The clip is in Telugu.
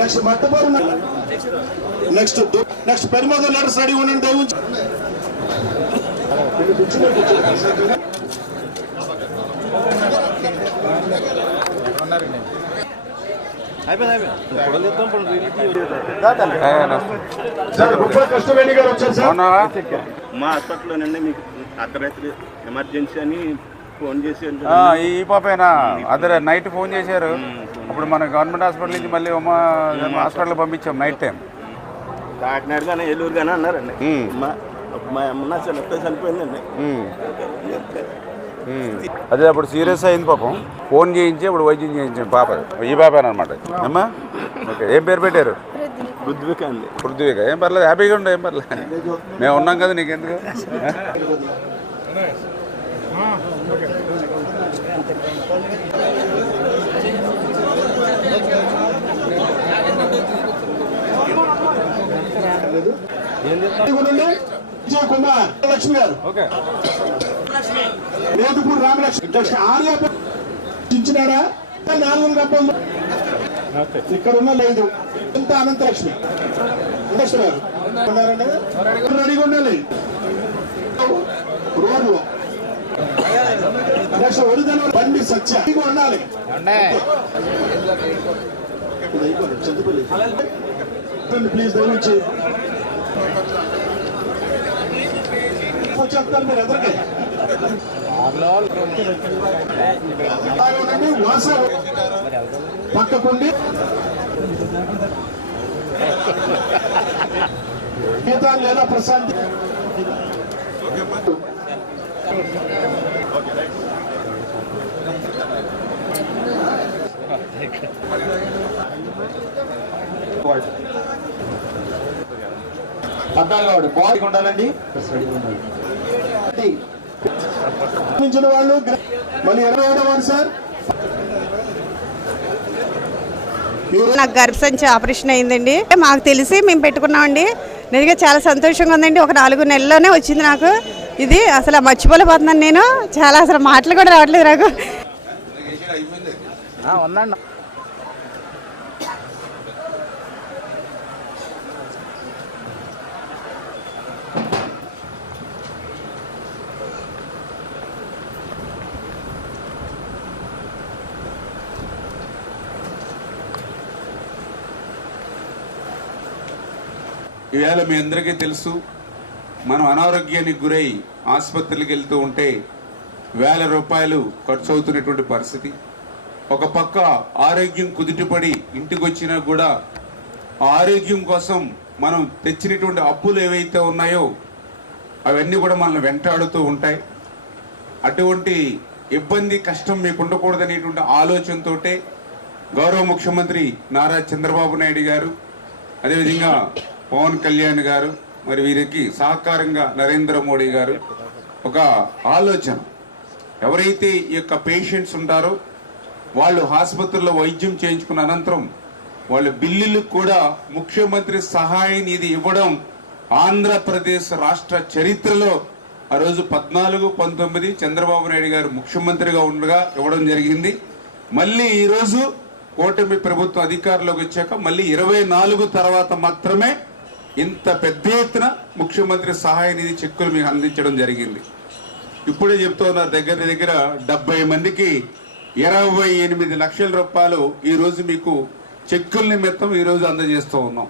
నెక్స్ట్ మట్టపూర్, నెక్స్ట్ పెరుమదం లెటర్స్ రెడీ ఉండండి దయవుంచి. మా హాస్పిటల్లోనండి మీకు అర్ధరాత్రి ఎమర్జెన్సీ అని ఫోన్ చేసి ఈ పాపేనా అదే నైట్ ఫోన్ చేశారు. ఇప్పుడు మన గవర్నమెంట్ హాస్పిటల్ నుంచి మళ్ళీ హాస్పిటల్ పంపించాం నైట్ టైం. కాకినాడ కానీ ఏలూరు కానీ అన్నారండి. మా అమ్మ చనిపోయిందండి. అదే అప్పుడు సీరియస్ అయింది పాపం. ఫోన్ చేయించి ఇప్పుడు వైద్యం చేయించాం పాప. ఈ పాపేనమాట అమ్మా. ఓకే, ఏం పేరు పెట్టారు? పృథ్వీక అండి. పృథ్వీక. ఏం పర్లేదు, హ్యాపీగా ఉండే, ఏం పర్లేదు, మేము ఉన్నాం కదా నీకెందుకు. కుమార్ లక్ష్మి గారు, నేదుపూర్ రామలక్ష్మి ఆర్యా చించినారా 4 రూపాయలు ఇక్కడ ఉన్న లేదు. ఇంత అనంతలక్ష్మి గారు ఉన్నారండి, రెడీగా ఉండాలి. రోడ్లు ఒరిజినల్ బండి సత్య ఉండాలి. ప్లీజ్ దయచేసి చెప్తాను మీరు ఎదురుకే పక్కకుండి గీతా లేదా ప్రశాంత్ పద్నాలుగు బాడీ ఉండాలండి. వాళ్ళు మళ్ళీ 27వ సార్ నాకు గర్భసంచి ఆపరేషన్ అయిందండి. మాకు తెలిసి మేము పెట్టుకున్నామండి. నిజంగా చాలా సంతోషంగా ఉందండి. ఒక 4 నెలల్లోనే వచ్చింది నాకు. ఇది అసలు మర్చిపోలేకపోతున్నాను నేను. చాలా అసలు మాటలు కూడా రావట్లేదు నాకు. ఈవేళ మీ అందరికీ తెలుసు, మనం అనారోగ్యానికి గురై ఆసుపత్రికి వెళ్తూ ఉంటే వేల రూపాయలు ఖర్చు అవుతున్నటువంటి పరిస్థితి. ఒక పక్క ఆరోగ్యం కుదుటపడి ఇంటికి వచ్చినా కూడా ఆరోగ్యం కోసం మనం తెచ్చినటువంటి అప్పులు ఏవైతే ఉన్నాయో అవన్నీ కూడా మనల్ని వెంటాడుతూ ఉంటాయి. అటువంటి ఇబ్బంది కష్టం మీకు ఉండకూడదనేటువంటి ఆలోచనతో గౌరవ ముఖ్యమంత్రి నారా చంద్రబాబు నాయుడు గారు, అదేవిధంగా పవన్ కళ్యాణ్ గారు, మరి వీరికి సహకారంగా నరేంద్ర మోడీ గారు ఒక ఆలోచన, ఎవరైతే ఈ యొక్క పేషెంట్స్ ఉంటారో వాళ్ళు ఆసుపత్రుల్లో వైద్యం చేయించుకున్న అనంతరం వాళ్ళ బిల్లులకు కూడా ముఖ్యమంత్రి సహాయ నిధి ఇవ్వడం ఆంధ్రప్రదేశ్ రాష్ట్ర చరిత్రలో ఆ రోజు 14, 19 చంద్రబాబు నాయుడు గారు ముఖ్యమంత్రిగా ఉండగా ఇవ్వడం జరిగింది. మళ్ళీ ఈరోజు కూటమి ప్రభుత్వం అధికారంలోకి వచ్చాక మళ్ళీ 24 తర్వాత మాత్రమే ఇంత పెద్ద ఎత్తున ముఖ్యమంత్రి సహాయ నిధి చెక్కులు మీకు అందించడం జరిగింది. ఇప్పుడే చెప్తున్నారు, దగ్గర 70 మందికి 28 లక్షల రూపాయలు ఈ రోజు మీకు చెక్కుల నిమిత్తం ఈ రోజు అందజేస్తూ ఉన్నాం.